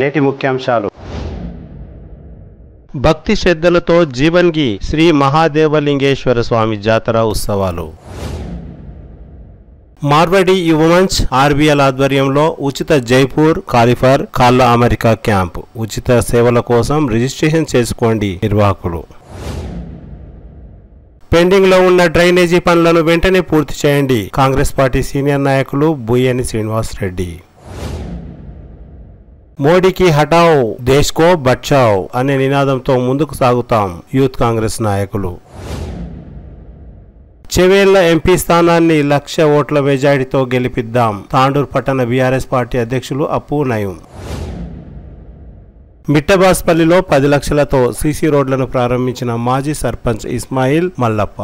నేటి ముఖ్యాంశాలు. భక్తి శ్రద్ధలతో జీవన్గి శ్రీ మహాదేవలింగేశ్వర స్వామి జాతర ఉత్సవాలు. మార్వడి యువమంచ్ ఆర్బిఎల్ ఆధ్వర్యంలో ఉచిత జైపూర్ కాలిఫర్ కాళ్ళ అమెరికా క్యాంప్. ఉచిత సేవల కోసం రిజిస్ట్రేషన్ చేసుకోండి. నిర్వాహకులు. పెండింగ్ లో ఉన్న డ్రైనేజీ పనులను వెంటనే పూర్తి చేయండి. కాంగ్రెస్ పార్టీ సీనియర్ నాయకులు బుయ్యని శ్రీనివాస్ రెడ్డి. మోడీకి హటావ్ దేశ్ కో బచావ్ అనే నినాదంతో ముందుకు సాగుతాం. యూత్ కాంగ్రెస్ నాయకులు. చెవేళ్ల ఎంపీ స్థానాన్ని 1,00,000 ఓట్ల మెజారిటీతో గెలిపిద్దాం. తాండూర్ పట్టణ బీఆర్ఎస్ పార్టీ అధ్యక్షులు అప్పు నయం. మిట్టబాస్పల్లిలో 10 లక్షలతో సీసీ రోడ్లను ప్రారంభించిన మాజీ సర్పంచ్ ఇస్మాయిల్ మల్లప్ప.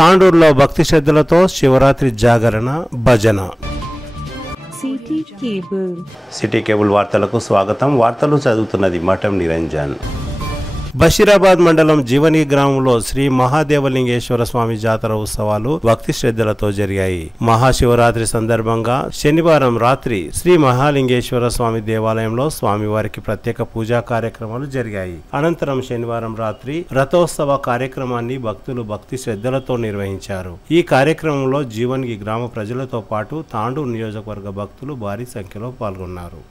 తాండూరులో భక్తి శ్రద్ధలతో శివరాత్రి జాగరణ భజన. సిటీ కేబుల్ వార్తలకు స్వాగతం. వార్తలు చదువుతున్నది మఠం నిరంజన్. బషీరాబాద్ మండలం జీవని గ్రామంలో శ్రీ మహాదేవలింగేశ్వర స్వామి జాతర ఉత్సవాలు భక్తి శ్రద్ధలతో జరిగాయి. మహాశివరాత్రి సందర్భంగా శనివారం రాత్రి శ్రీ మహాలింగేశ్వర స్వామి దేవాలయంలో స్వామివారికి ప్రత్యేక పూజా కార్యక్రమాలు జరిగాయి. అనంతరం శనివారం రాత్రి రథోత్సవ కార్యక్రమాన్ని భక్తులు భక్తి శ్రద్ధలతో నిర్వహించారు. ఈ కార్యక్రమంలో జీవన్గి గ్రామ ప్రజలతో పాటు తాండూరు నియోజకవర్గ భక్తులు భారీ సంఖ్యలో పాల్గొన్నారు.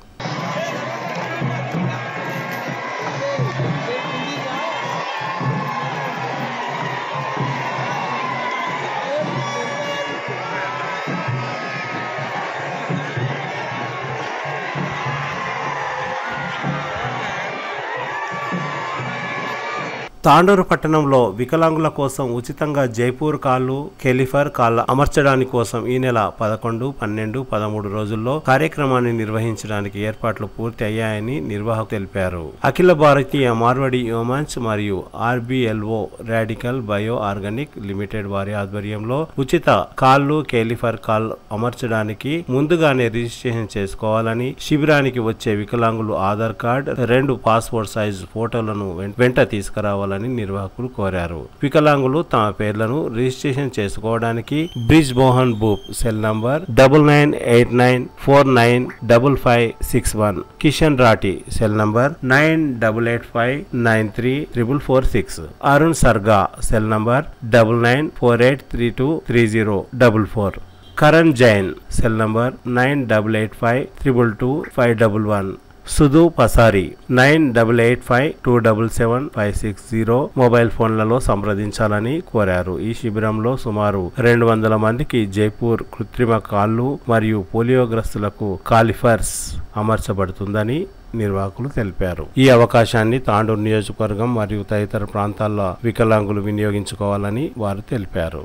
తాండూరు పట్టణంలో వికలాంగుల కోసం ఉచితంగా జైపూర్ కాళ్ళు కెలిఫర్ కాళ్ళ అమర్చడానికి కోసం ఈ నెల 11, 12, 13 రోజుల్లో కార్యక్రమాన్ని నిర్వహించడానికి ఏర్పాట్లు పూర్తి అయ్యాయని నిర్వాహకులు తెలిపారు. అఖిల భారతీయ మార్వడి యువమంచ్ మరియు ఆర్బిఎల్ఓ రాడికల్ బయో ఆర్గానిక్ లిమిటెడ్ వారి ఆధ్వర్యంలో ఉచిత కాళ్ళు కెలిఫర్ కాళ్ళు అమర్చడానికి ముందుగానే రిజిస్ట్రేషన్ చేసుకోవాలని, శిబిరానికి వచ్చే వికలాంగులు ఆధార్ కార్డ్, 2 పాస్పోర్ట్ సైజు ఫోటోలను వెంట తీసుకురావాలని నిర్వాహకులు కోరారు. వికలాంగులు తమ పేర్లను రిజిస్ట్రేషన్ చేసుకోవడానికి బ్రిజ్ మోహన్ బూప్ cell number 9989495561, Kishan Rathi cell number 9885934446, Arun Sarga cell number 9948323044, Karan Jain cell number 9885222511, Sudhu Pasari 9885277560 mobile ఫోన్లలో సంప్రదించాలని కోరారు. ఈ శిబిరంలో సుమారు 200 మందికి జైపూర్ కృత్రిమ కాళ్ళు మరియు పోలియోగ్రస్తులకు కాలిఫర్స్ అమర్చబడుతుందని నిర్వాహకులు తెలిపారు. ఈ అవకాశాన్ని తాండూరు నియోజకవర్గం మరియు తదితర ప్రాంతాల్లో వికలాంగులు వినియోగించుకోవాలని వారు తెలిపారు.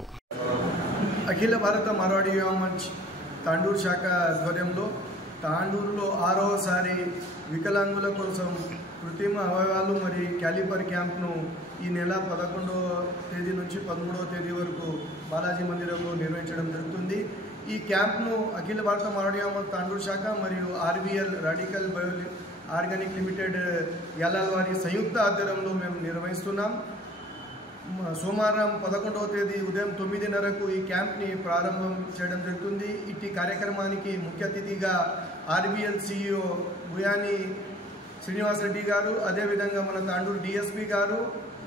అఖిల భారత మార్వాడి యువమంచ్ తాండూరు శాఖ ఆధ్వర్యంలో తాండూరులో 6వసారి వికలాంగుల కోసం కృత్రిమ అవయవాలు మరియు క్యాలిపర్ క్యాంప్ను ఈ నెల 11వ తేదీ నుంచి 13వ తేదీ వరకు బాలాజీ మందిరంలో నిర్వహించడం జరుగుతుంది. ఈ క్యాంప్ను అఖిల భారత మార్వాడి యువమంచ్ తాండూరు శాఖ మరియు RBL radical bio organic limited Yalal వారి సంయుక్త ఆధ్వర్యంలో మేము నిర్వహిస్తున్నాం. సోమవారం 11వ తేదీ ఉదయం 9:30కు ఈ క్యాంప్ని ప్రారంభం చేయడం జరుగుతుంది. ఇట్టి కార్యక్రమానికి ముఖ్య అతిథిగా ఆర్బిఎల్ సిఇఓ బుయాని శ్రీనివాస్ రెడ్డి గారు, అదేవిధంగా మన తాండూరు డిఎస్పీ గారు,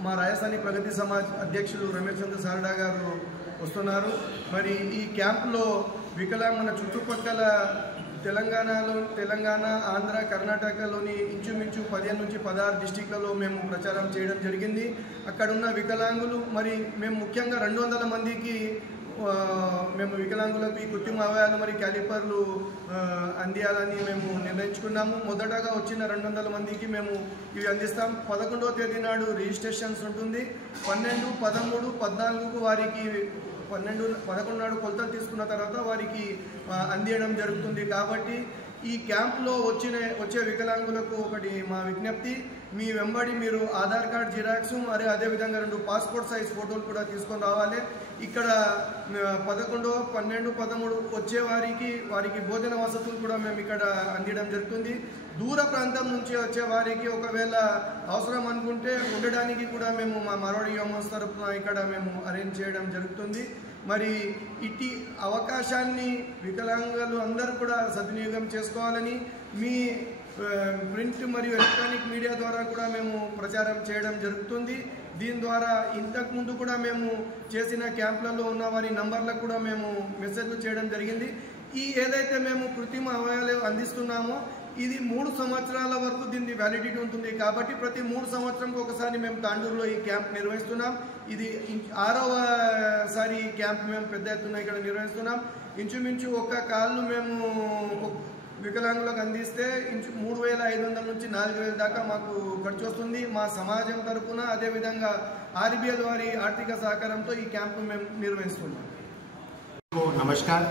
మా రాజస్థానీ ప్రగతి సమాజ్ అధ్యక్షులు రమేష్ చంద్ర సారడా గారు వస్తున్నారు. మరి ఈ క్యాంప్లో మన చుట్టుపక్కల తెలంగాణ, ఆంధ్ర, కర్ణాటకలోని ఇంచుమించు 15 నుంచి 16 డిస్టిక్లలో మేము ప్రచారం చేయడం జరిగింది. అక్కడున్న వికలాంగులు మరి మేము ముఖ్యంగా 200 మందికి మేము వికలాంగులకు ఈ కృత్రిమ అవయవాలు మరియు క్యాలిపర్లు అందియాలని మేము నిర్ణయించుకున్నాము. మొదటగా వచ్చిన 200 మందికి మేము ఇవి అందిస్తాం. 11వ తేదీ నాడు రిజిస్ట్రేషన్స్ ఉంటుంది. 12, 13, 14కు వారికి 11 నాడు కొలతలు తీసుకున్న తర్వాత వారికి అందియడం జరుగుతుంది. కాబట్టి ఈ క్యాంప్లో వచ్చే వికలాంగులకు ఒకటి మా విజ్ఞప్తి, మీ వెంబడి మీరు ఆధార్ కార్డ్ జిరాక్స్ మరియు అదేవిధంగా 2 పాస్పోర్ట్ సైజ్ ఫోటోలు కూడా తీసుకొని రావాలి. ఇక్కడ 11, 12, 13 వచ్చే వారికి భోజన వసతులు కూడా మేము ఇక్కడ అందించడం జరుగుతుంది. దూర ప్రాంతం నుంచి వచ్చే వారికి ఒకవేళ అవసరం అనుకుంటే ఉండడానికి కూడా మేము మా మార్వాడి యువమంచ్ తరపున ఇక్కడ మేము అరేంజ్ చేయడం జరుగుతుంది. మరి ఇట్టి అవకాశాన్ని వికలాంగులు అందరూ కూడా సద్వినియోగం చేసుకోవాలని మీ ప్రింట్ మరియు ఎలక్ట్రానిక్ మీడియా ద్వారా కూడా మేము ప్రచారం చేయడం జరుగుతుంది. దీని ద్వారా ఇంతకుముందు కూడా మేము చేసిన క్యాంపులలో ఉన్న వారి నంబర్లకు కూడా మేము మెసేజ్లు చేయడం జరిగింది. ఈ ఏదైతే మేము కృత్రిమ అవయవాలు అందిస్తున్నామో ఇది 3 సంవత్సరాల వరకు దీన్ని వ్యాలిడిటీ ఉంటుంది. కాబట్టి ప్రతి 3 సంవత్సరంకి ఒకసారి మేము తాండూరులో ఈ క్యాంప్ నిర్వహిస్తున్నాం. ఇది 6వసారి ఈ క్యాంప్ మేము పెద్ద ఎత్తున ఇక్కడ నిర్వహిస్తున్నాం. ఇంచుమించు ఒక కాళ్ళు మేము వికలాంగులకు అందిస్తే 3,500 నుంచి 4,000 దాకా మాకు ఖర్చు వస్తుంది. మా సమాజం తరఫున అదేవిధంగా RBL వారి ఆర్థిక సహకారంతో ఈ క్యాంపు మేము నిర్వహిస్తున్నాం. नमस्कार,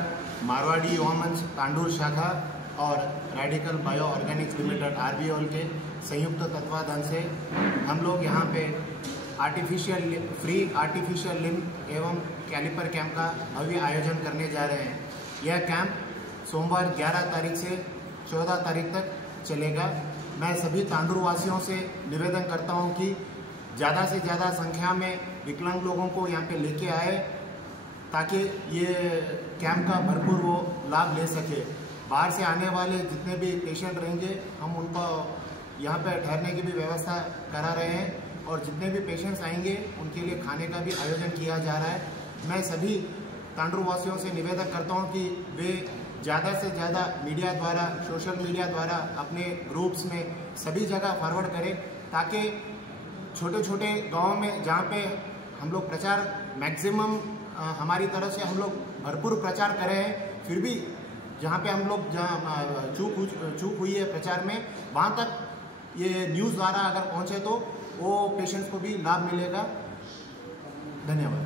मारवाड़ी युवा मंच तांडूर शाखा और radical bio Organics limited RBL के संयुक्त तत्वाधान से हम लोग यहाँ पे फ्री आर्टिफिशियल लिम्ब एवं कैलिपर कैंप का भव्य आयोजन करने जा रहे हैं। यह कैंप सोमवार 11 तारीख से 14 तारीख तक चलेगा। मैं सभी तांडूर वासियों से निवेदन करता हूँ कि ज़्यादा से ज़्यादा संख्या में विकलांग लोगों को यहाँ पे लेके आए ताकि ये कैंप का भरपूर वो लाभ ले सके। बाहर से आने वाले जितने भी पेशेंट रहेंगे हम उनको यहाँ पे ठहरने की भी व्यवस्था करा रहे हैं और जितने भी पेशेंट्स आएंगे उनके लिए खाने का भी आयोजन किया जा रहा है। मैं सभी तांडूर वासियों से निवेदन करता हूँ कि वे ज़्यादा से ज़्यादा मीडिया द्वारा, सोशल मीडिया द्वारा अपने ग्रुप्स में सभी जगह फॉरवर्ड करें ताकि छोटे छोटे गाँव में जहाँ पे हम लोग प्रचार मैक्सिमम हमारी तरफ से हम लोग भरपूर प्रचार करे हैं, फिर भी जहाँ पे हम लोग चूक हुई है प्रचार में वहाँ तक ये न्यूज़ द्वारा अगर पहुँचे तो वो पेशेंट्स को भी लाभ मिलेगा। धन्यवाद।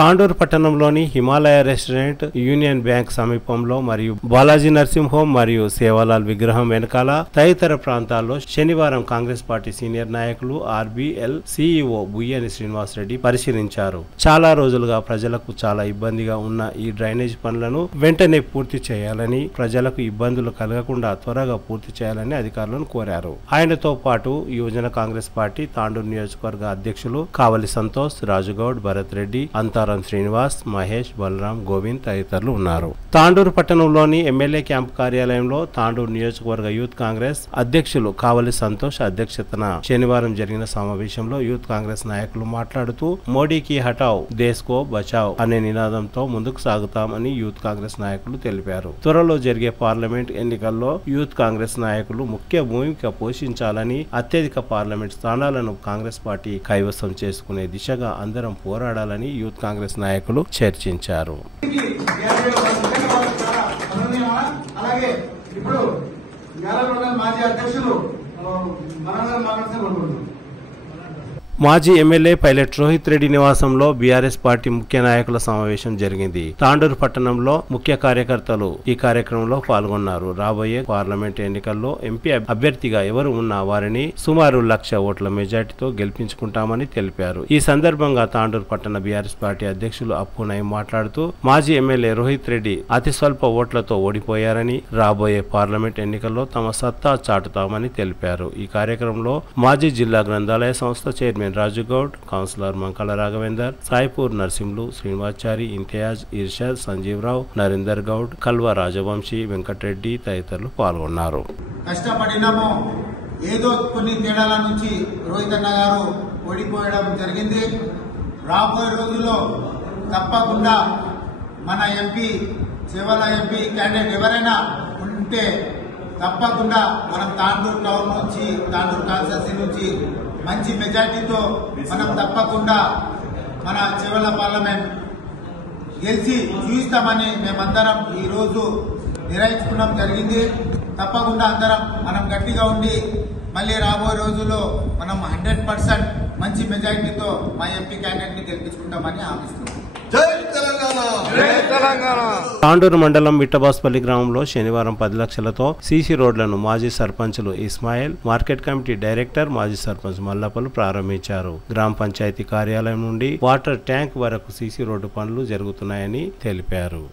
తాండూరు పట్టణంలోని హిమాలయ రెస్టారెంట్, యూనియన్ బ్యాంక్ సమీపంలో మరియు బాలాజీ నర్సింగ్ హోమ్ మరియు సేవాలాల్ విగ్రహం వెనకాల తదితర ప్రాంతాల్లో శనివారం కాంగ్రెస్ పార్టీ సీనియర్ నాయకులు RBL CEO బుయ్యని శ్రీనివాసరెడ్డి పరిశీలించారు. చాలా రోజులుగా ప్రజలకు చాలా ఇబ్బందిగా ఉన్న ఈ డ్రైనేజ్ పనులను వెంటనే పూర్తి చేయాలని, ప్రజలకు ఇబ్బందులు కలగకుండా త్వరగా పూర్తి చేయాలని అధికారులను కోరారు. ఆయనతో పాటు యువజన కాంగ్రెస్ పార్టీ తాండూరు నియోజకవర్గ అధ్యక్షులు కావలి సంతోష్, రాజుగౌడ్, భరత్ రెడ్డి, అంతారం శ్రీనివాస్, మహేష్, బలరాం, గోవింద్ తదితరులు ఉన్నారు. తాండూరు పట్టణంలోని ఎమ్మెల్యే క్యాంప్ కార్యాలయంలో తాండూరు నియోజకవర్గ యూత్ కాంగ్రెస్ అధ్యక్షులు కావలి సంతోష్ అధ్యక్షతన శనివారం జరిగిన సమావేశంలో యూత్ కాంగ్రెస్ నాయకులు మాట్లాడుతూ మోడీకి హటావ్ దేశ్ కో బచావ్ అనే నినాదంతో ముందుకు సాగుతామని యూత్ కాంగ్రెస్ నాయకులు తెలిపారు. త్వరలో జరిగే పార్లమెంట్ ఎన్నికల్లో యూత్ కాంగ్రెస్ నాయకులు ముఖ్య భూమిక పోషించాలని, అత్యధిక పార్లమెంట్ స్థానాలను కాంగ్రెస్ పార్టీ కైవసం చేసుకునే దిశగా అందరం పోరాడాలని యూత్ కాంగ్రెస్ నాయకులు చర్చించారు. అలాగే ఇప్పుడు మాజీ అధ్యక్షులు మాజీ ఎమ్మెల్యే పైలట్ రోహిత్ రెడ్డి నివాసంలో బీఆర్ఎస్ పార్టీ ముఖ్య నాయకుల సమావేశం జరిగింది. తాండూరు పట్టణంలో ముఖ్య కార్యకర్తలు ఈ కార్యక్రమంలో పాల్గొన్నారు. రాబోయే పార్లమెంట్ ఎన్నికల్లో ఎంపీ అభ్యర్థిగా ఎవరు ఉన్నా వారిని సుమారు 1,00,000 ఓట్ల మెజార్టీతో గెలిపించుకుంటామని తెలిపారు. ఈ సందర్భంగా తాండూరు పట్టణ బీఆర్ఎస్ పార్టీ అధ్యక్షులు అప్పు నయీం మాట్లాడుతూ మాజీ ఎమ్మెల్యే రోహిత్ రెడ్డి అతి స్వల్ప ఓట్లతో ఓడిపోయారని, రాబోయే పార్లమెంట్ ఎన్నికల్లో తమ సత్తా చాటుతామని తెలిపారు. ఈ కార్యక్రమంలో మాజీ జిల్లా గ్రంథాలయ సంస్థ చైర్మన్ రాజుగౌడ్, కౌన్సిలర్ మంకళ రాఘవేందర్, సాయిపూర్ నర్సింహులు, శ్రీనివాచారి, ఇంతియాజ్, ఇర్షాద్, సంజీవరావు, నరేందర్ గౌడ్, కల్వ రాజవంశీ, వెంకటరెడ్డి తదితరులు పాల్గొన్నారు. కష్టపడినాము, ఏదో కొన్ని తేడాల నుంచి రోహిత్ అన్న గారు ఓడిపోయడం జరిగింది. రాబోయే రోజుల్లో తప్పకుండా మన ఎంపీ, సేవల ఎంపీ క్యాండిడేట్ ఎవరైనా ఉంటే తప్పకుండా మనం తాండూరు టౌన్ నుంచి, తాండూరు కాన్స్టిట్యున్సీ నుంచి మంచి మెజార్టీతో మనం తప్పకుండా మన చివల పార్లమెంట్ గెలిచి చూపిస్తామని మేమందరం ఈరోజు నిర్ణయించుకోవడం జరిగింది. తప్పకుండా అందరం మనం గట్టిగా ఉండి మళ్ళీ రాబోయే రోజుల్లో మనం 100% మంచి మెజారిటీతో మా ఎంపీ క్యాండిడేట్ ని గెలిపించుకుంటామని ఆశిస్తున్నాం. తాండూరు మండలం మిట్టబాస్పల్లి గ్రామంలో శనివారం 10 లక్షలతో సీసీ రోడ్లను మాజీ సర్పంచులు ఇస్మాయిల్, మార్కెట్ కమిటీ డైరెక్టర్, మాజీ సర్పంచ్ మల్లపల్లు ప్రారంభించారు. గ్రామ పంచాయతీ కార్యాలయం నుండి వాటర్ ట్యాంక్ వరకు సీసీ రోడ్డు పనులు జరుగుతున్నాయని తెలిపారు.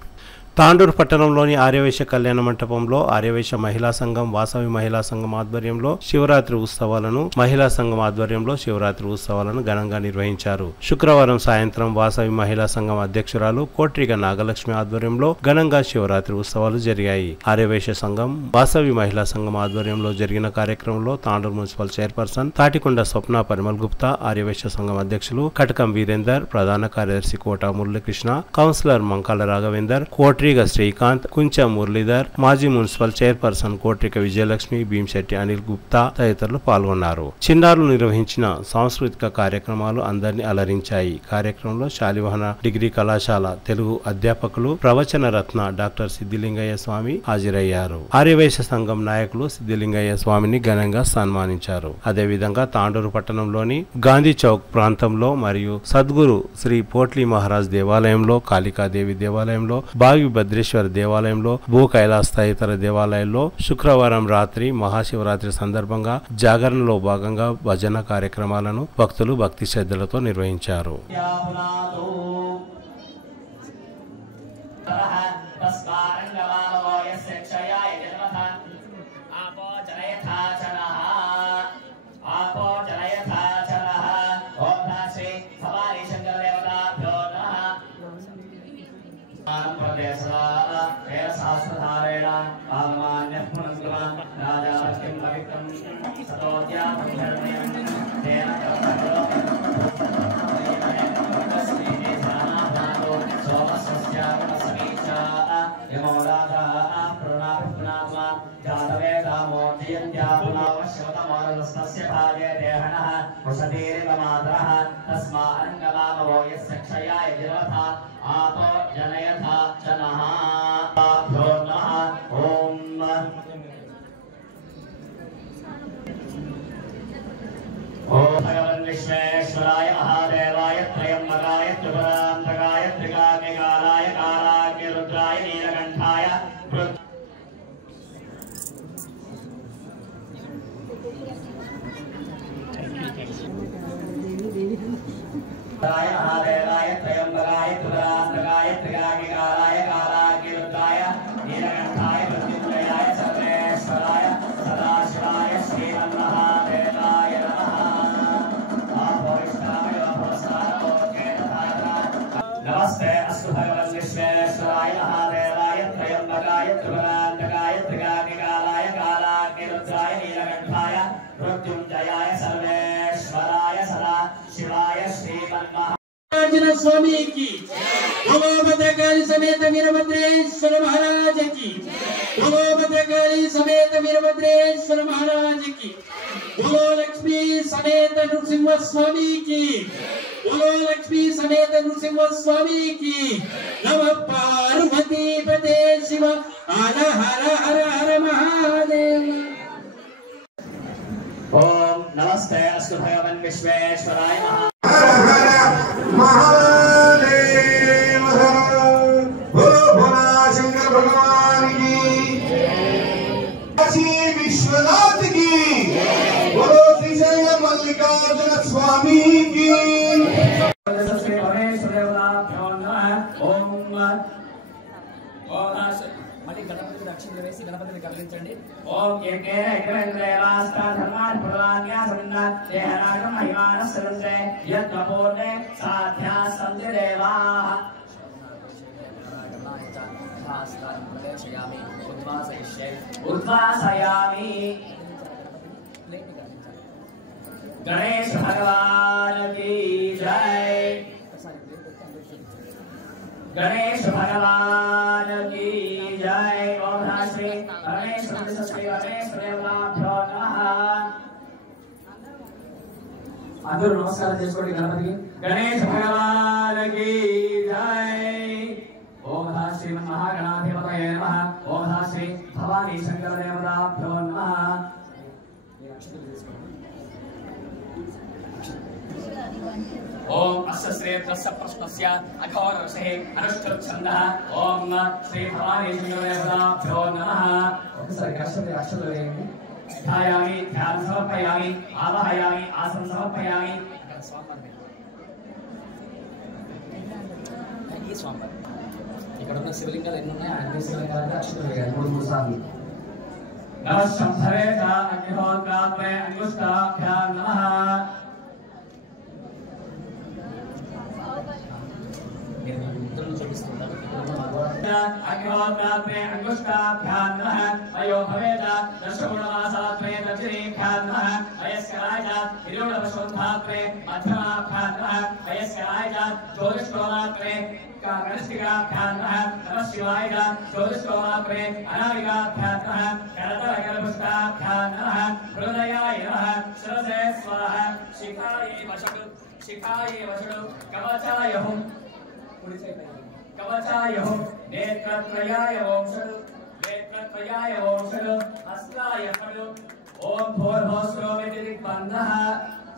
తాండూరు పట్టణంలోని ఆర్యవైశ్య కళ్యాణ మంటపంలో ఆర్యవైశ్య మహిళా సంఘం వాసవి మహిళా సంఘం ఆధ్వర్యంలో శివరాత్రి ఉత్సవాలను ఘనంగా నిర్వహించారు. శుక్రవారం సాయంత్రం వాసవి మహిళా సంఘం అధ్యక్షురాలు కోట్రిగ నాగలక్ష్మి ఆధ్వర్యంలో ఘనంగా శివరాత్రి ఉత్సవాలు జరిగాయి. ఆర్యవైశ్య సంఘం వాసవి మహిళా సంఘం ఆధ్వర్యంలో జరిగిన కార్యక్రమంలో తాండూరు మున్సిపల్ చైర్పర్సన్ తాటికొండ స్వప్న పరిమల్ గుప్తా, ఆర్యవైశ్య సంఘం అధ్యక్షులు కటకం వీరేందర్, ప్రధాన కార్యదర్శి కోట మురళీకృష్ణ, కౌన్సిలర్ మంకాల రాఘవేందర్, కోట్రిగ శ్రీకాంత్, కుంచ మురళీధర్, మాజీ మున్సిపల్ చైర్పర్సన్ కోట్రిక విజయలక్ష్మి, భీంశెట్టి అనిల్ గుప్తా తదితరులు పాల్గొన్నారు. చిన్నారులు నిర్వహించిన సాంస్కృతిక కార్యక్రమాలు అందరినీ అలరించాయి. కార్యక్రమంలో శాలివాహన డిగ్రీ కళాశాల తెలుగు అధ్యాపకులు ప్రవచన రత్న డాక్టర్ సిద్ధిలింగయ్య స్వామి హాజరయ్యారు. ఆర్యవైశ్య సంఘం నాయకులు సిద్ధిలింగయ్య స్వామిని ఘనంగా సన్మానించారు. అదేవిధంగా తాండూరు పట్టణంలోని గాంధీ చౌక్ ప్రాంతంలో మరియు సద్గురు శ్రీ పోట్లీ మహారాజ్ దేవాలయంలో, కాళికాదేవి దేవాలయంలో, బావి భద్రేశ్వర దేవాలయంలో, భూ కైలాస్ తదితర దేవాలయాల్లో శుక్రవారం రాత్రి మహాశివరాత్రి సందర్భంగా జాగరణలో భాగంగా భజన కార్యక్రమాలను భక్తులు భక్తి శ్రద్ధలతో నిర్వహించారు. विश्वेश्वराय महादेवाय त्रयंबकाय त्रिपुरांतकाय त्रिकाग्निकालाय कालाग्निरुद्राय नीलकंठाय महादेवाय त्रयंबकाय त्रिपुरांतकाय त्रिकाग्निकालाय कालाग्निरुद्राय नीलकंठाय मृत्युंजयाय सर्वेश्वराय सदाशिवाय श्रीमन्महादेवाय नमस्ते अस्तु भगवन् विश्वेश्वराय महादेवाय त्रयंबकाय त्रिपुरांतकाय त्रिकाग्निकालाय कालाग्निरुद्राय नीलकंठाय मृत्युंजयाय सर्वेश्वराय सदा शिवाय श्रीमन्महादेव स्वामी की बोलो भद्रकाली समेत वीरभद्रेश्वर महाराज की, बोलो भद्रकाली समेत वीरभद्रेश्वर महाराज की, बोलो लक्ष्मी समेत नृसिंह स्वामी की, बोलो लक्ष्मी समेत नृसिंह स्वामी की। नमः पार्वती पते शिव हर हर हर हर महादेव। ओम नमस्ते अस्तु भगवन् विश्वेश्वराय महादेव। बोलो भोला शंकर भगवान की, काशी विश्वनाथ की, बोलो श्रीशैल मल्लिकार्जुन स्वामी की। ओम एकेन्द्रेवास्ता धर्मान् पुराण्यासन्नात् देहरागं महिमानः सर्वसे यद्वपूर्णे साध्या सन्ति देवाः। उद्वासयामि गणेश भगवान की जय, गणेश भगवान की जय। ओम श्री गणेश అందరూ నమస్కారం చేసుకోండి గణపతికి। గణేశ భగవాన్ की जय। ओम श्रीमन् महागणाधिपतये नमः। ओम श्री भवानी शंकर देवताभ्यो नमः। ओम अस्य श्रेयस्य प्रश्नस्य अघोरसे अनुष्ठुच्छन्दः। ओम श्री भवानी शंकर देवताभ्यो नमः। ఒకసారి అక్షతలు వేయండి। ध्यायामि ध्यान समर्पयामि आवाहयामि आसन समर्पयामि। ఇక్కడ ఉన్న శివలింగాలు ఎన్ని ఉన్నాయి అన్ని శివలింగాలకు అక్షతలు వేయాలి 3 సార్లు. నమః శంభవే చ అగ్నిహోత్రాత్రే అంగుష్టాభ్యాం నమః. అగ్నిహోత్రాత్రే అంగుష్టాభ్యాం నమః. అయో భవేత దశగుణమాసాత్రే దక్షిణేభ్యాం నమః. అయస్కరాయ చ విలోఢవశోద్ధాత్రే మధ్యమాభ్యాం నమః. అయస్కరాయ చ జ్యోతిష్ఠోమాత్రే గణస్తికాభ్యాం నమః. నమః శివాయ చ జ్యోతిష్ఠోమాత్రే అనామికాభ్యాం నమః. కరతలకరపుష్టాభ్యాం నమః. హృదయాయ నమః. శిరసే స్వాహ. శిఖాయే వషడు శిఖాయే వషడు కవచాయ హుం కవచాయ హుం. నేత్రత్రయాయ ఓం షడు నేత్రత్రయాయ ఓం షడు. హస్తాయ షడు. ఓం భూర్భువస్సురోమితి దిగ్బంధః.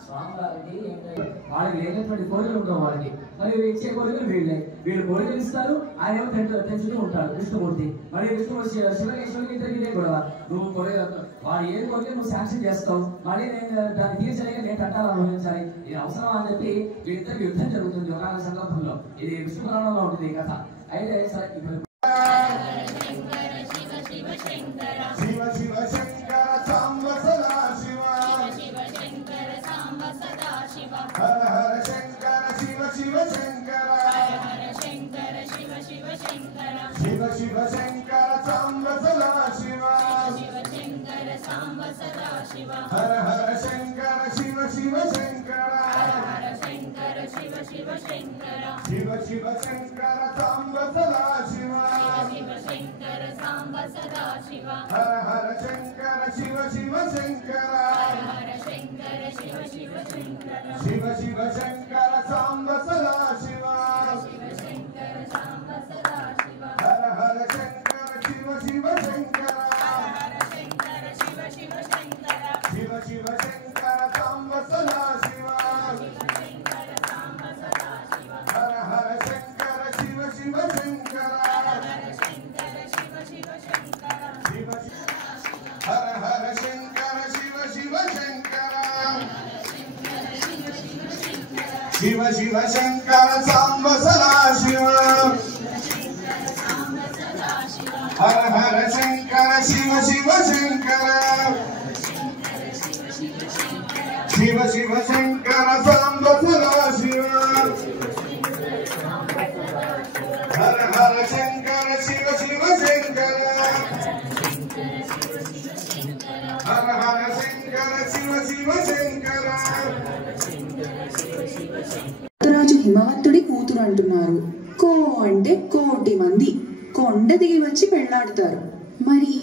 స్వామివారికి వాళ్ళకి లేనటువంటి కోరికలు ఉంటావు వాళ్ళకి, మరి ఇచ్చే కోరికలు వీళ్ళు కోరికలు ఇస్తారు, ఆయన తెంచుతూ ఉంటాడు విష్ణుమూర్తి. మరి విష్ణుమూర్తి శివకేశ్వరికి ఇద్దరికి ఇదే గొడవ. నువ్వు వాడు ఏది కోరిక నువ్వు శాంక్షన్ చేస్తావు, మళ్ళీ నేను దాన్ని తీర్చలేక నేను తంటాలు అనుభవించాలి, ఇది అవసరం అని చెప్పి వీళ్ళిద్దరికి యుద్ధం జరుగుతుంది ఒక సందర్భంలో. ఇది విష్ణు పురాణంలో ఉంటుంది ఈ కథ. అయితే సరే ఇప్పుడు హర హర శంకర శివ శివ శంకర శివ శివ శంకర సాంబ సదా శివ హర హర శంకర శివ శివ శంకర శివ శివ శంకర సాంబ సదా శివ హర హర శంకర శివ శివ శంకర శివ శివ శంకర సాంబ సదా శివ హర హర శంకర శివ శివ శంకర శివ శివ శంకర సాంబ సదా శివ హర హర శంకర శివ శివ శంకర హర హర శంకర శివ శివ శంకర శివ శివ శంకర సాంబ సదా శివ హర హర శంకర శివ శివ శంకర శివ శివ శంకర సాంబ సదా శివ హర హర శంకర శివ శివ శంకర హర హర శంకర శివ శివ శంకర. రాజు హిమవంతుడి కూతురు అంటున్నారు. కో అంటే కోటి మంది కొండ దిగి వచ్చి పెళ్లాడుతారు. మరి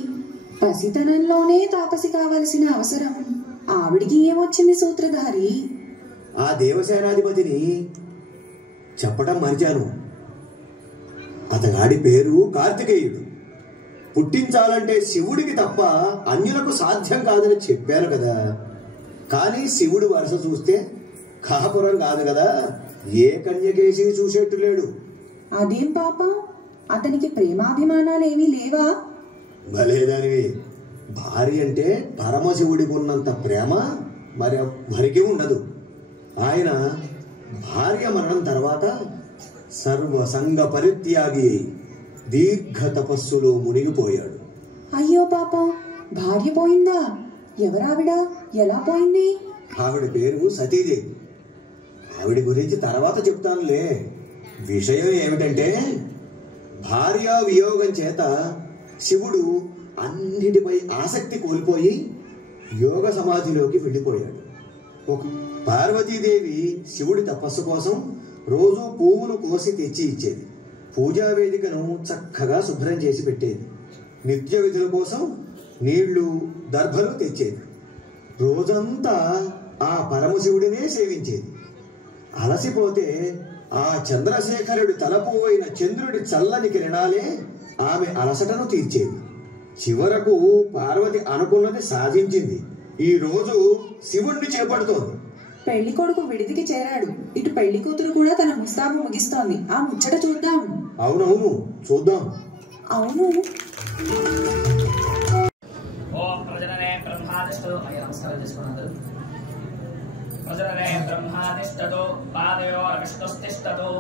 పసితనంలోనే తాపసి కావలసిన అవసరం ఆవిడికి ఏమొచ్చింది సూత్రధారి? ఆ దేవసేనాధిపతిని చెప్పడం మరిచాను. అతగాడి పేరు కార్తికేయుడు. పుట్టించాలంటే శివుడికి తప్ప అన్యులకు సాధ్యం కాదని చెప్పాను కదా. కానీ శివుడు వరుస చూస్తే కాపురం కాదు కదా, ఏ కన్యకేసి చూసేట్టు లేడు. అదేం పాప, అతనికి ప్రేమాభిమానాలేమీ లేవా? భలేదానివి. భార్య అంటే పరమశివుడికి ఉన్నంత ప్రేమ మరెవరికి ఉండదు. ఆయన భార్య మరణం తర్వాత సర్వసంగ పరిత్యాగి దీర్ఘ తపస్సులో మునిగిపోయాడు. అయ్యో పాప, భార్య పోయిందా? ఎవరావిడ? ఎలా పోయింది? ఆవిడ పేరు సతీదేవి. ఆవిడ గురించి తర్వాత చెప్తానులే. విషయం ఏమిటంటే, భార్యా వియోగం చేత శివుడు అన్నిటిపై ఆసక్తి కోల్పోయి యోగ సమాధిలోకి వెళ్ళిపోయాడు. ఒక పార్వతీదేవి శివుడి తపస్సు కోసం రోజు పువ్వులు కోసి తెచ్చి ఇచ్చేది. పూజా వేదికను చక్కగా శుభ్రం చేసి పెట్టేది. నిత్య విధుల కోసం నీళ్లు దర్భలు తెచ్చేది. రోజంతా ఆ పరమశివుడినే సేవించేది. అలసిపోతే ఆ చంద్రశేఖరుడి తలపు అయిన చంద్రుడి చల్లని కిరణాలే ఆమె అలసటను తీర్చేది. చివరకు పార్వతి అనుకున్నది సాధించింది. ఈ రోజు శివుణ్ణి చేపడుతోంది. పెళ్లి కొడుకు విడిదికి చేరాడు. ఇటు పెళ్లి కూతురు కూడా తన ముస్తాబు ముగిస్తోంది. ఆ ముచ్చట చూద్దాం. అవునవును, చూద్దాం. అవును. ఓం ప్రజననే బ్రహ్మాదిష్టో నమస్కారం చేసుకున్నారు. ప్రజననే బ్రహ్మాదిష్టో పాదయోర్ విష్ణుస్తిష్టో.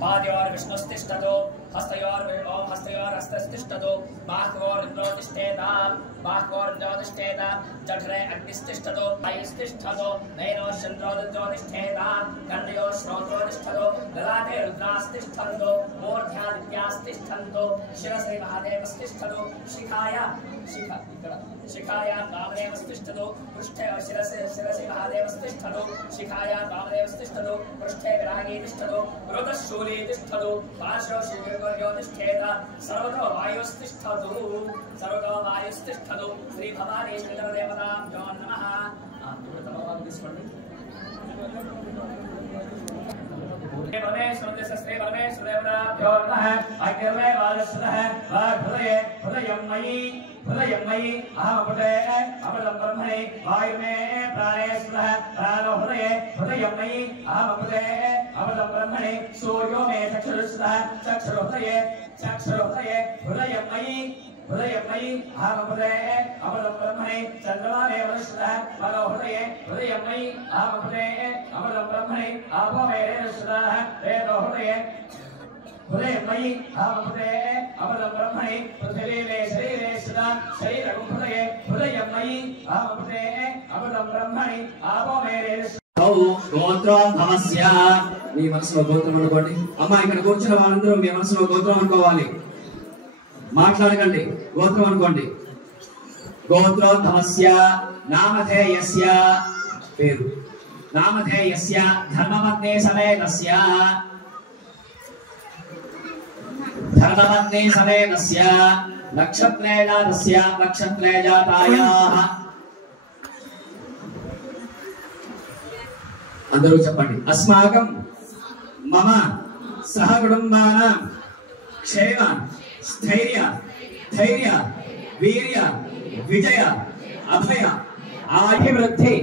पादयोर विष्णुस्तिष्ठतो हस्तयोर ओम हस्तयोर हस्तस्तिष्ठतो बाह्वोर इंद्रोतिष्ठेताम् बाह्वोर इंद्रोतिष्ठेताम् जठरे अग्निस्तिष्ठतो वायुस्तिष्ठतो नयनोर चन्द्रोतिष्ठेताम् कर्णयोर श्रोत्रोतिष्ठतो ललाटे रुद्रास्तिष्ठन्तो मूर्ध्यादित्यास्तिष्ठन्तो शिरसि महादेवस्तिष्ठतो शिखायां वामदेवस्तिष्ठतो पृष्ठे शिरसि महादेवस्तिष्ठतो शिखायां वामदेवस्तिष्ठतो पृष्ठे विरागी तिष्ठतो वृतशूली तिष्ठतो पार्श्वे शिवगुर्यो तिष्ठेत सर्वतो वायुस्तिष्ठतो श्री भवानी शंकरदेवताभ्यो नमः। श्री परमेश्वरदेवताभ्यो नमः। अग्निर्मे वायुस्वतः हृदयं मयि अहमपटे अमृतं ब्रह्मणे वायुमे प्राणे स्वतः प्राणो हृदयं मयि अहमपटे अमृतं ब्रह्मणे सूर्यो मे चक्षुरुस्तः चक्षुरुहृदये हृदयं मयि अहमपटे अमृतं ब्रह्मणे चन्द्रमा मे वरुषतः मनो हृदयं मयि अहमपटे अमृतं ब्रह्मणे आपो मे रेणुस्तः रेणो हृदयं मयि अहमपटे अमृतं ब्रह्मणे पृथिवी मे शरीरे सदा शरीरं हृदयं मयि अहमपटे अमृतं ब्रह्मणे आपो मे रेणुस्तः గోత్రోద్భవస్య మీ మనసులో గోత్రం అనుకోండి. అమ్మ ఇక్కడ కూర్చున్న వాళ్ళందరూ మీ మనసులో గోత్రం అనుకోవాలి, మాట్లాడకండి, గోత్రం అనుకోండి. గోత్రోద్భవస్య నామధేయస్య పేరు నామధేయస్య ధర్మపత్ని సమేతస్య నక్షత్రే జాతాయాః. అందరూ చెప్పండి. అస్మాకం మమ సహ కుటుంబానాం క్షేమ స్థైర్య ధైర్య వీర్య విజయ అభయ ఆయుర్వృద్ధి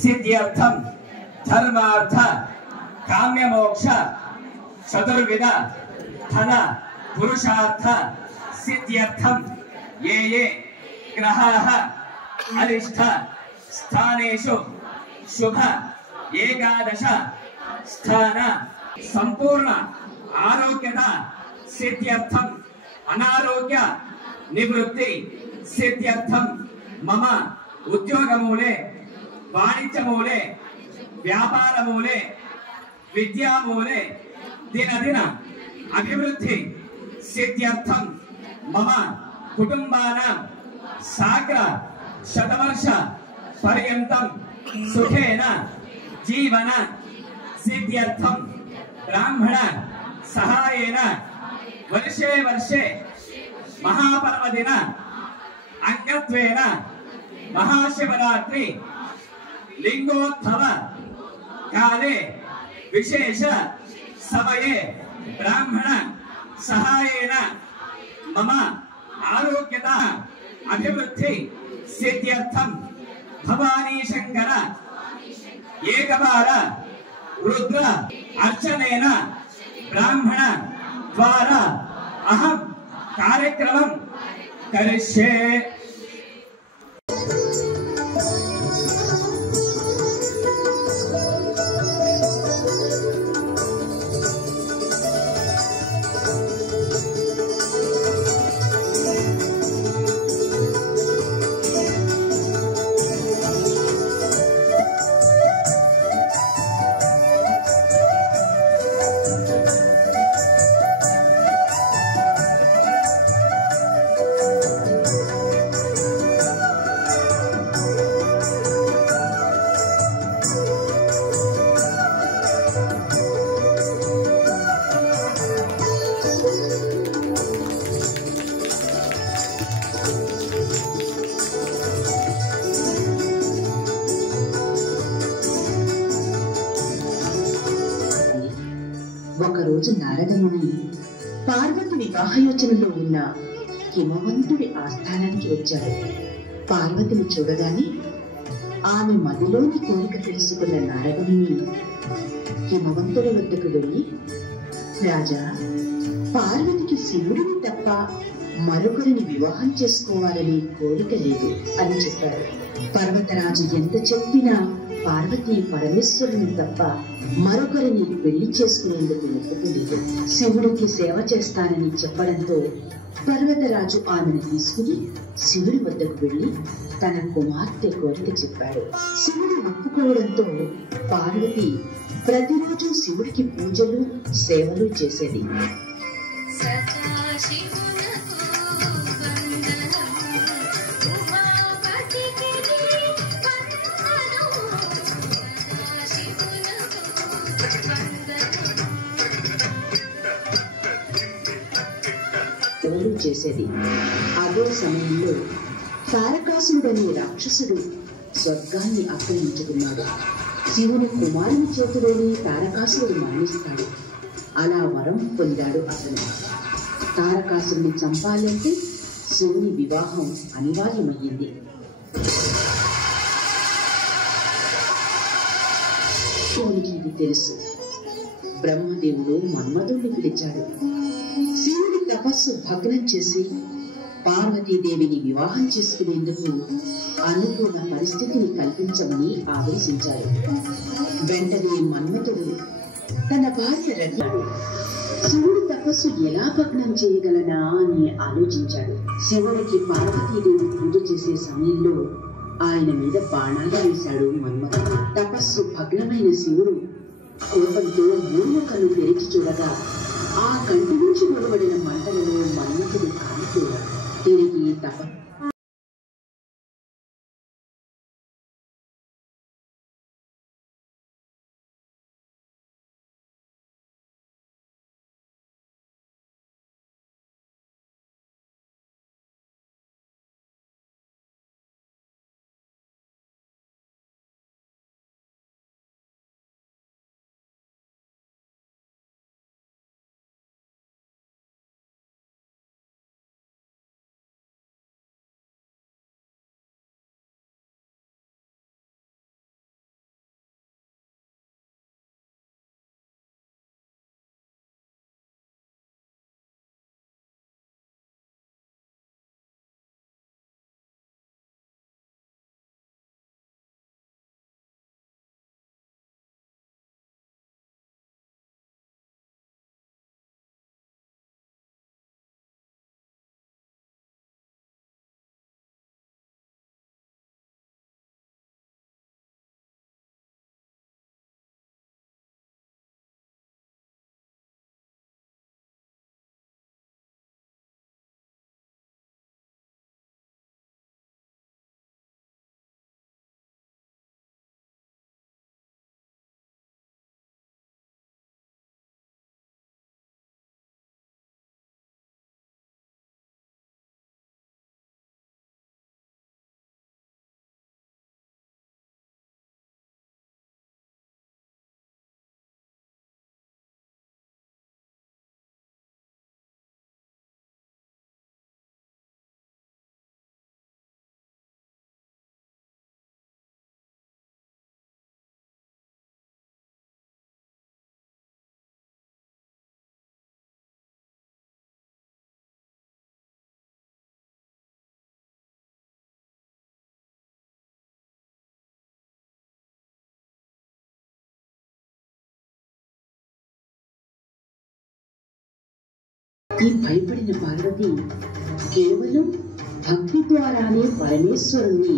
సిద్ధ్యర్థం ధర్మార్థ కామ్యమోక్ష చతుర్విధ ధన పురుషార్థ సిద్ధ్యర్థం ఏ గ్రహాః అరిష్ట స్థానేషు శుభ ఏకాదశ స్థాన సంపూర్ణ ఆరోగ్యత సిద్ధ్యర్థం అనారోగ్య నివృత్తి సిద్ధ్యర్థం మమ ఉద్యోగమూలే వాణిజ్యమూలే వ్యాపారమూలే విద్యామూలే దినదిన అభివృద్ధి సిద్ధ్యర్థం మమ కుటుంబానాం సాగ్ర శతవర్ష పర్యంతం సుఖేన జీవన సిద్ధ్యర్థం బ్రాహ్మణ సహాయేన వర్షే వర్షే మహాపర్వదిన అంగత్వేన మహాశివరాత్రి లింగోద్భవ కాలే విశేష సమయే బ్రాహ్మణ సహాయేన మమ ఆరోగ్యత అభివృద్ధి సిద్ధ్యర్థం భవానీ శంకర ఏకవార రుద్ర అర్చనేన బ్రాహ్మణ ద్వారా అహం కార్యక్రమం కరిష్యే. ఒకరోజు నారదముని పార్వతి వివాహయోచనలో ఉన్న హిమవంతుడి ఆస్థానానికి వచ్చాడు. పార్వతిని చూడగానే ఆమె మదిలోని కోరిక తెలుసుకున్న నారదముని హిమవంతుడి వద్దకు వెళ్ళి, రాజా, పార్వతికి శివుడిని తప్ప మరొకరిని వివాహం చేసుకోవాలని కోరిక లేదు అని చెప్పాడు. పర్వతరాజు ఎంత చెప్పినా పార్వతి పరమేశ్వరుని తప్ప మరొకరిని పెళ్లి చేసుకునేందుకు ఒప్పుకోలేదు. శివుడికి సేవ చేస్తానని చెప్పడంతో పర్వతరాజు ఆమెను తీసుకుని శివుడి వద్దకు వెళ్లి తన కుమార్తె కోరిక చెప్పాడు. శివుడు ఒప్పుకోవడంతో పార్వతి ప్రతిరోజు శివుడికి పూజలు సేవలు చేసేది. చేసేది. అదే సమయంలో తారకాసురుడనే రాక్షసుడు స్వర్గాన్ని ఆక్రమించుకున్నాడు. శివుని కుమారుని చేతిలోని తారకాసురుడు మరణిస్తాడు. అలా వరం పొందాడు అతను. తారకాసురుని చంపాలంటే శివుని వివాహం అనివార్యమయ్యింది. శివునికి ఇది తెలుసు. బ్రహ్మదేవుడు మన్మధుడిని పిలిచాడు. శివుడి తపస్సు భగ్నం చేసి పార్వతీదేవిని వివాహం చేసుకునేందుకు అనుకూల పరిస్థితిని కల్పించమని ఆదేశించారు. వెంటనే మన్మథుడు తన భార్య రథుడు శివుడి తపస్సు ఎలా భగ్నం చేయగలనా అని ఆలోచించాడు. శివుడికి పార్వతీదేవి పూజ చేసే సమయంలో ఆయన మీద బాణాలు వేశాడు మన్మథుడు. తపస్సు భగ్నమైన శివుడు కోపంతో మూడవ కన్ను తెరిచి చూడగా ఆ కంటి నుంచి వెలువడిన మంటలలో మన్మథుడు కాలిపోయాడు. తిరిగి ఈ భయపడిన పార్వతి కేవలం భక్తి ద్వారానే పరమేశ్వరుణ్ణి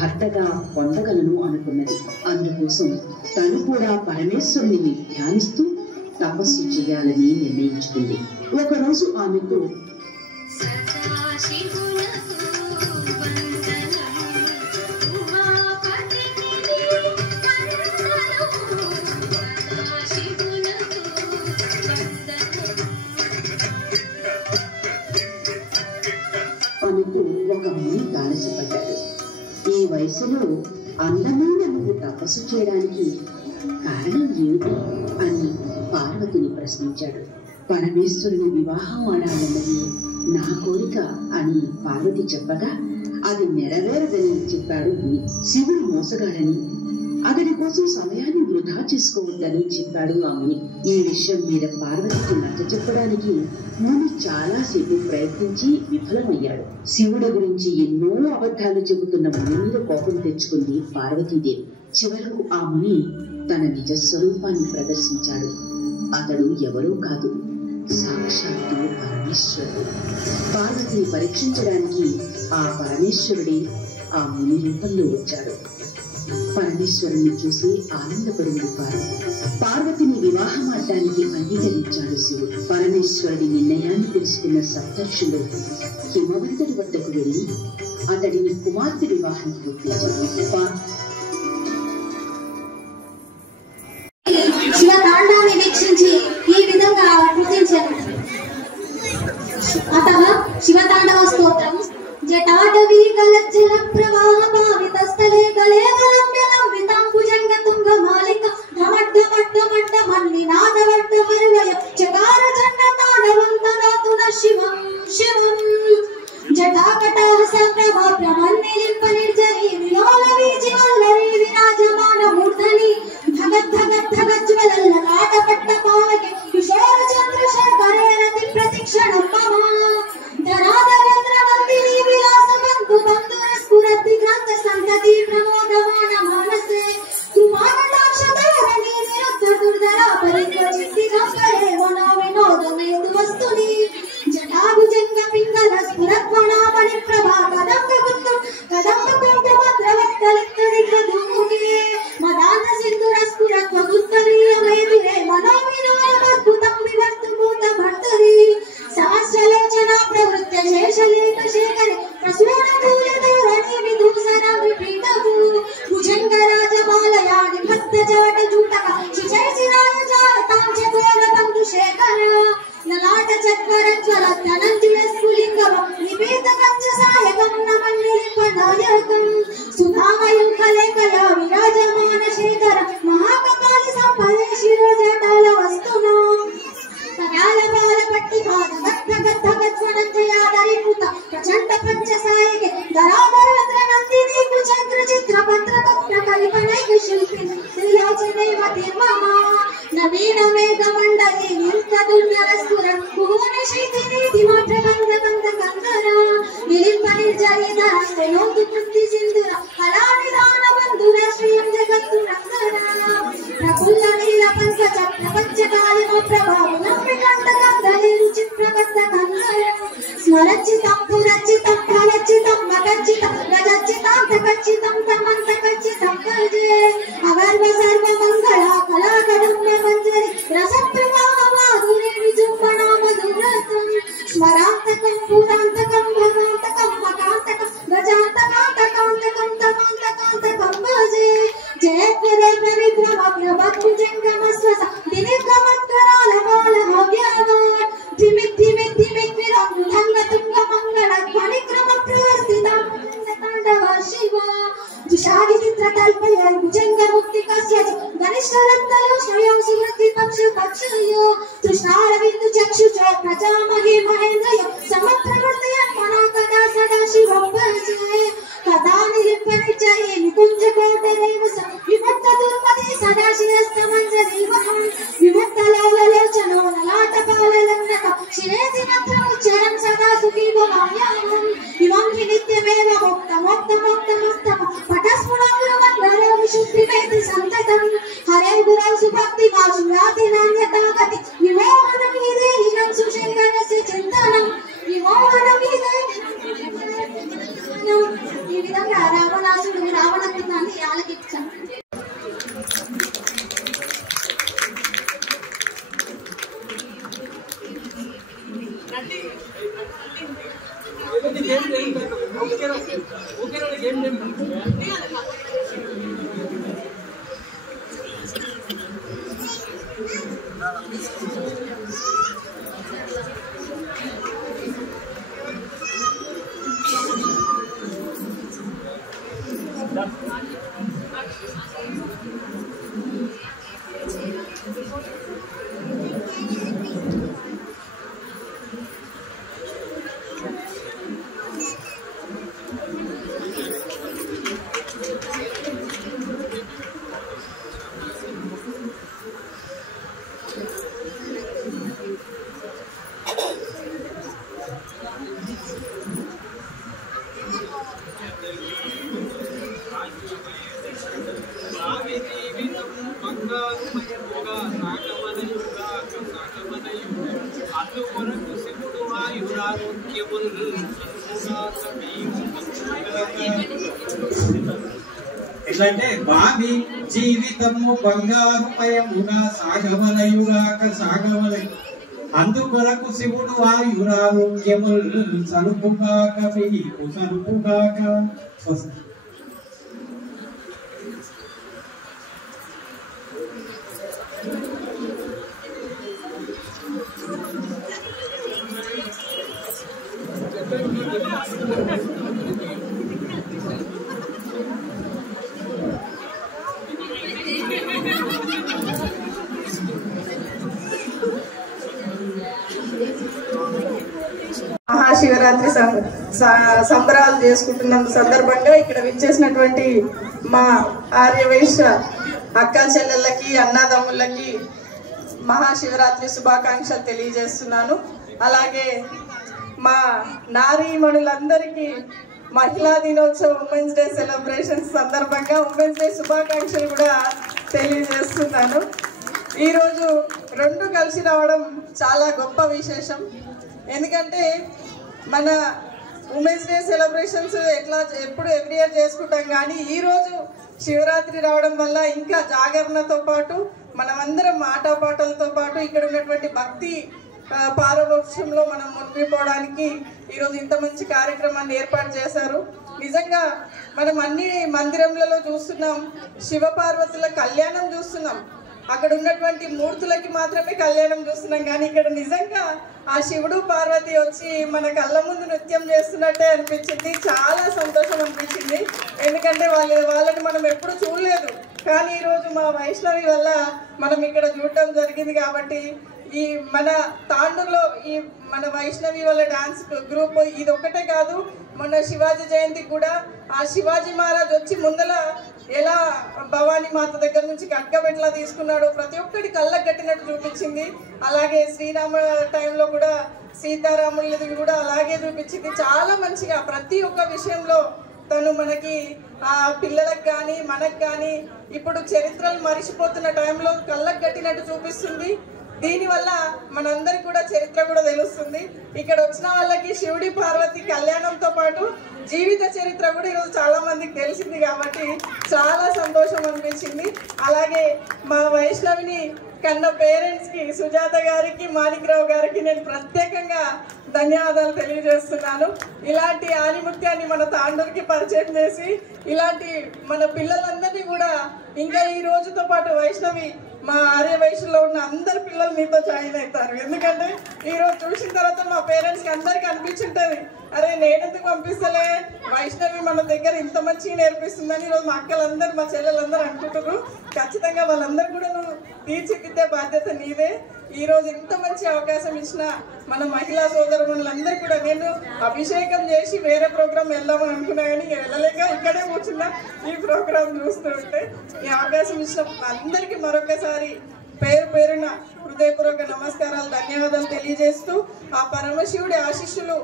భర్తగా పొందగలను అనుకున్నది. అందుకోసం తను కూడా పరమేశ్వరుని ధ్యానిస్తూ తపస్సు చేయాలని నిర్ణయించుకుంది. ఒకరోజు ఆమెకు ఒక ముని తారసపడ్డాడు. ఈ వయసులో అందమైన నువ్వు తపస్సు చేయడానికి కారణం ఏమిటి అని పార్వతిని ప్రశ్నించాడు. పరమేశ్వరుని వివాహం ఆడాలన్నది నా కోరిక అని పార్వతి చెప్పగా అది నెరవేరదని చెప్పాడు ముని. శివుడు మోసగాడని అతడి కోసం సమయాన్ని వృధా చేసుకోవద్దని చెప్పాడు ఆ ముని. ఈ విషయం మీద పార్వతికి నచ్చ చెప్పడానికి ముని చాలాసేపు ప్రయత్నించి విఫలమయ్యాడు. శివుడి గురించి ఎన్నో అబద్ధాలు చెబుతున్న ముని మీద కోపం తెచ్చుకుంది పార్వతీదేవి. చివరకు ఆ ముని తన నిజ స్వరూపాన్ని ప్రదర్శించాడు. అతడు ఎవరో కాదు, సాక్షాత్తు పరమేశ్వరుడు. పార్వతిని పరీక్షించడానికి ఆ పరమేశ్వరుడే ఆ ముని రూపంలో వచ్చాడు. పరమేశ్వరుణ్ణి చూసి ఆనందపడింది పార్వతిని వివాహమాడటానికి అంగీకరించాడు శివుడు. పరమేశ్వరుడి నిర్ణయాన్ని తెలుసుకున్న సప్తర్షులు హిమవంతుడి వద్దకు వెళ్లి అతడిని కుమార్తె వివాహానికి ఒప్పించారు. శివతాండాన్ని వీక్షించి ఈ విధంగా కృతించారు. అతః శివతాండవ స్తోత్రం. జటాటవీ గలజ్జల ప్రవాహ భావిత స్థలే గలేవలంబ్యలంబితాం భుజంగ తుంగ మాలిక ఢమడ్ఢమడ్ఢమడ్ఢ మన్నినాదవర్ధ మరువయ చకార చండ తాండవంతనాతున శివం శివం జటాకటాహ సంప్రభా ప్రమన్నిలింప నిర్జరీ విలోల వీజివల్లరీ విరాజమాన మూర్ధని ధగత్ ధగత్ ధగజ్వలల్లలాట పట్ట పావకే కిశోర చంద్రశేఖరే రతి ప్రతిక్షణం మమ ధరాధరేంద్ర నందిని విలాస బంధు బంధుర స్ఫురతి గ్రంథ సంతతి ప్రమోదమాన మానసే కుమారటాక్షతారణి నిరుద్ధ దుర్ధరా పరిత్వచిత్తి గంభరే మనో వినోదమేతు వస్తుని జటాభుజంగ పింగళ స్ఫురత్వనామణి ప్రభా కదంబ కుందం కదంబ కుంకుమద్రవట్టలిత్తదిగ్రధూముఖే మదాంత సింధుర స్ఫురత్వ గుత్తరీయమేదిరే మనో వినోదమద్భుతం వివర్తుభూత భర్తరి సహస్రలోచన ప్రవృత్త శేషలేఖ శేఖరే ప్రసూన మూలధోరణి విదూషణ విపీఠము భుజంగ రాజమాలయాని భక్త జవట జూటక శిశైశిరాయ జాతాం చకోర బంధు శేఖర లలాట చక్ర జ్వల ధనంజయ స్ఫులింగం నివేద కంచ సాయకం నమన్నిలింపనాయకం సుధామయం కలేకల విరాజమాన శేఖర మహాకపాలి సంపదే శిరోజటాల వస్తునా తరాల బాల పట్టి భాగ గద్ద గద్వనంజయాదరి పూత ప్రచండ పంచ సాయకే ధరాధరవత్ర నందిని కుచంద్ర చిత్ర పత్ర తత్ర కల్పనైక శిల్పి శ్రీలోచనేవ తిర్మమ నవీన మేఘ మండలి నింత దుర్నరస్ఫుర భువన శైతిని ధిమా ప్రబంధ బంధ కందర నిలింప నిర్జరిత స్తయోతు కృతి సింధుర కళానిదాన బంధుర శ్రీయం జగత్తు నందర ప్రఫుల్ల నీల పంకజ ప్రపంచ కాలిమ ప్రభావం నమ్మికండ కందలి రుచి ప్రబద్ధ కందర స్వరచితం పురచితం ప్రలచితం మగచితం గజచితం తగచితం తమంత కచితం భజే అగర్వ సర్వ మంగళ కళాకరుణ్య మంజరి రస ప్రవాహ మాధురి విజృంభణా మధురతం స్మరాంతకం పూరాంతకం భగాంతకం మకాంతకం గజాంతకాంతకాంతకం తమాంతకాంతకం భజే జయత్వరే ప్రవిభ్రమ ప్రభద్భుజంగమ స్వస దినిర్గమత్కరాల బాల హవ్యామ ధిమిక్ ధిమిక్ ధిమిక్ విరంగ తుంగ మంగళ ధ్వనిక్రమ ప్రవర్తితం తాండవ శివ దుషాది చిత్ర కల్పయ భుజంగ ముక్తి కస్య గణేశ్వరంతలో స్వయం సుమృతి పక్ష పక్షయో తృష్ణార బిందు చక్షుచ ప్రజామహే మహేంద్రయ సమప్రవర్తయ మనా కదా సదా శివం భజే కదా నిలిపరిచయే నికుంజ కోటరేవ స విభక్త దుర్మతి సదా శిరస్తమంజరీవహం విభక్త లౌలలోచనో లలాట పాలలంగత శిరేసి మంత్రముచ్చరం సదా సుఖీవ మామ్యాహం ఇమం హి నిత్యమేవ మోక్త మోక్త మోక్త మోక్త పటస్ఫురంగమంగళ విశుద్ధిమేతి సంతతం హరే గురౌ సుభక్తి వాసురాతి నాన్యతాగతి విమోహనం ఇదే హినం సుశేఖరస్య చింతనం విమోహనం ఇదే ఈ విధంగా రావణాసుడు రావణత్వాన్ని ఆలకించాడు. ఎట్లంటే భావి జీవితము బంగారుమయముగా సాగవలయుగాక సాగవలయు అందుకొరకు శివుడు ఆయురారోగ్యముల్ సరుపుగాక మీకు సరుపుగాక. మహాశివరాత్రి సంబరాలు చేసుకుంటున్న సందర్భంగా ఇక్కడ విచ్చేసినటువంటి మా ఆర్యవైశ్య అక్క చెల్లెళ్ళకి అన్నదమ్ములకి మహాశివరాత్రి శుభాకాంక్షలు తెలియజేస్తున్నాను. అలాగే మా నారీమణులందరికీ మహిళా దినోత్సవం ఉమెన్స్ డే సెలబ్రేషన్స్ సందర్భంగా ఉమెన్స్ డే శుభాకాంక్షలు కూడా తెలియజేస్తున్నాను. ఈరోజు రెండు కలిసి రావడం చాలా గొప్ప విశేషం. ఎందుకంటే మన ఉమెన్స్ డే సెలబ్రేషన్స్ ఎప్పుడు ఎవ్రీ ఇయర్ చేసుకుంటాం, కానీ ఈరోజు శివరాత్రి రావడం వల్ల ఇంకా జాగరణతో పాటు మనమందరం ఆటపాటలతో పాటు ఇక్కడ ఉన్నటువంటి భక్తి పారవశ్యంలో మనం మునిగిపోవడానికి ఈరోజు ఇంత మంచి కార్యక్రమాన్ని ఏర్పాటు చేశారు. నిజంగా మనం అన్ని మందిరంలలో చూస్తున్నాం, శివపార్వతుల కళ్యాణం చూస్తున్నాం, అక్కడ ఉన్నటువంటి మూర్తులకి మాత్రమే కళ్యాణం చూస్తున్నాం, కానీ ఇక్కడ నిజంగా ఆ శివుడు పార్వతి వచ్చి మన కళ్ళ ముందు నృత్యం చేస్తున్నట్టే అనిపించింది. చాలా సంతోషం అనిపించింది. ఎందుకంటే వాళ్ళని మనం ఎప్పుడు చూడలేదు, కానీ ఈరోజు మా వైష్ణవి వల్ల మనం ఇక్కడ చూడటం జరిగింది. కాబట్టి ఈ మన తాండూరులో ఈ మన వైష్ణవి వాళ్ళ డాన్స్ గ్రూప్ ఇది ఒక్కటే కాదు, మొన్న శివాజీ జయంతికి కూడా ఆ శివాజీ మహారాజ్ వచ్చి ముందల ఎలా భవానీ మాత దగ్గర నుంచి కట్కబెట్లా తీసుకున్నాడు, ప్రతి ఒక్కటి కళ్ళకు కట్టినట్టు చూపించింది. అలాగే శ్రీరామ టైంలో కూడా సీతారాములది కూడా అలాగే చూపించింది. చాలా మంచిగా ప్రతి ఒక్క విషయంలో తను మనకి ఆ పిల్లలకు కానీ మనకు కానీ ఇప్పుడు చరిత్రలు మరిచిపోతున్న టైంలో కళ్ళకు కట్టినట్టు చూపిస్తుంది. దీనివల్ల మనందరికి కూడా చరిత్ర కూడా తెలుస్తుంది. ఇక్కడ వచ్చిన వాళ్ళకి శివుడి పార్వతి కళ్యాణంతో పాటు జీవిత చరిత్ర కూడా ఈరోజు చాలా మందికి తెలిసింది. కాబట్టి చాలా సంతోషం అనిపించింది. అలాగే మా వైష్ణవిని కన్న పేరెంట్స్కి సుజాత గారికి మాణిక్రావు గారికి నేను ప్రత్యేకంగా ధన్యవాదాలు తెలియజేస్తున్నాను. ఇలాంటి ఆనిముత్యాన్ని మన తాండూరుకి పరిచయం చేసి ఇలాంటి మన పిల్లలందరినీ కూడా ఇంకా ఈ రోజుతో పాటు వైష్ణవి మా ఆర్య వయసులో ఉన్న అందరి పిల్లలు మీతో జాయిన్ అవుతారు. ఎందుకంటే ఈరోజు చూసిన తర్వాత మా పేరెంట్స్కి అందరికీ అనిపించుంటుంది, అరే నేనెందుకు పంపిస్తలే, వైష్ణవి మన దగ్గర ఇంత మంచిగా నేర్పిస్తుందని ఈరోజు మా అక్కలందరూ మా చెల్లెలందరూ అనుకుంటున్నారు. ఖచ్చితంగా వాళ్ళందరూ కూడా నువ్వు తీర్చిదిద్దే బాధ్యత నీదే. ఈరోజు ఇంత మంచి అవకాశం ఇచ్చిన మన మహిళా సోదరులందరూ కూడా, నేను అభిషేకం చేసి వేరే ప్రోగ్రాం వెళ్దామని అనుకున్నా కానీ వెళ్ళలేక ఇక్కడే కూర్చున్నా ఈ ప్రోగ్రాం చూస్తూ ఉంటే. ఈ అవకాశం ఇచ్చిన అందరికీ మరొకసారి పేరు పేరున హృదయపూర్వక నమస్కారాలు ధన్యవాదాలు తెలియజేస్తూ ఆ పరమశివుడి ఆశీస్సులు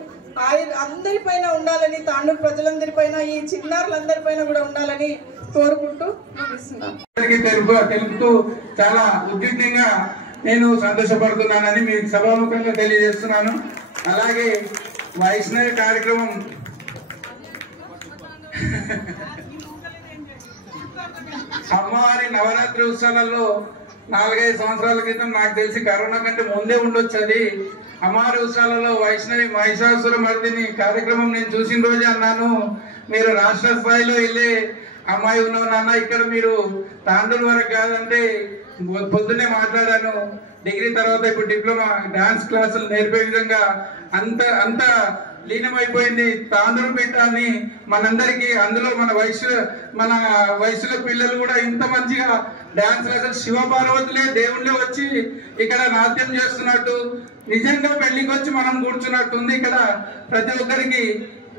అందరిపైన ఉండాలని, తాండూరు ప్రజలందరిపైన ఈ చిన్నారులందరిపైన కూడా ఉండాలని కోరుకుంటూ ముగిస్తున్నాను. తెలుపుతూ చాలా ఉద్యుక్తంగా నేను సంతోషపడుతున్నానని మీకు సభాముఖంగా తెలియజేస్తున్నాను. అలాగే వైష్ణవి కార్యక్రమం అమ్మవారి నవరాత్రి ఉత్సవాలలో 4-5 సంవత్సరాల క్రితం నాకు తెలిసి కరోనా కంటే ముందే ఉండొచ్చు. అది అమ్మవారి ఉత్సవాలలో వైష్ణవి మహిషాసుర మర్దిని కార్యక్రమం నేను చూసిన రోజే అన్నాను, మీరు రాష్ట్ర స్థాయిలో వెళ్ళే అమ్మాయి ఉన్నావు నాన్న, ఇక్కడ మీరు తాండూరు వరకు కాదంటే పొద్దున్నే మాట్లాడాను. డిగ్రీ తర్వాత ఇప్పుడు డిప్లొమా డాన్స్ క్లాసులు నేర్పే విధంగా అంత లీనమైపోయింది తాండూరు బిడ్డ అని మనందరికీ. అందులో మన వయసుల పిల్లలు కూడా ఇంత మంచిగా డాన్స్ క్లాసులు శివపార్వతులే దేవుళ్ళే వచ్చి ఇక్కడ నాట్యం చేస్తున్నట్టు, నిజంగా పెళ్లికి వచ్చి మనం కూర్చున్నట్టుంది. ఇక్కడ ప్రతి ఒక్కరికి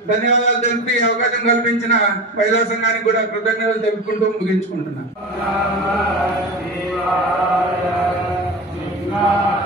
ధన్యవాదాలు తెలిపి అవకాశం కల్పించిన మహిళా సంఘానికి కూడా కృతజ్ఞతలు తెలుపుకుంటూ ముగించుకుంటున్నాను. Yeah.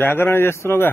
జాగరణ చేస్తున్నావుగా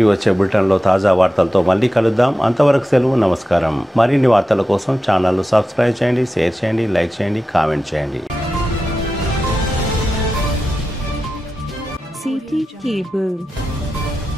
తిరిగి వచ్చే బులెటిన్లో తాజా వార్తలతో మళ్ళీ కలుద్దాం. అంతవరకు సెలవు, నమస్కారం. మరిన్ని వార్తల కోసం ఛానల్ను సబ్స్క్రైబ్ చేయండి, షేర్ చేయండి, లైక్ చేయండి, కామెంట్ చేయండి. CT Cable.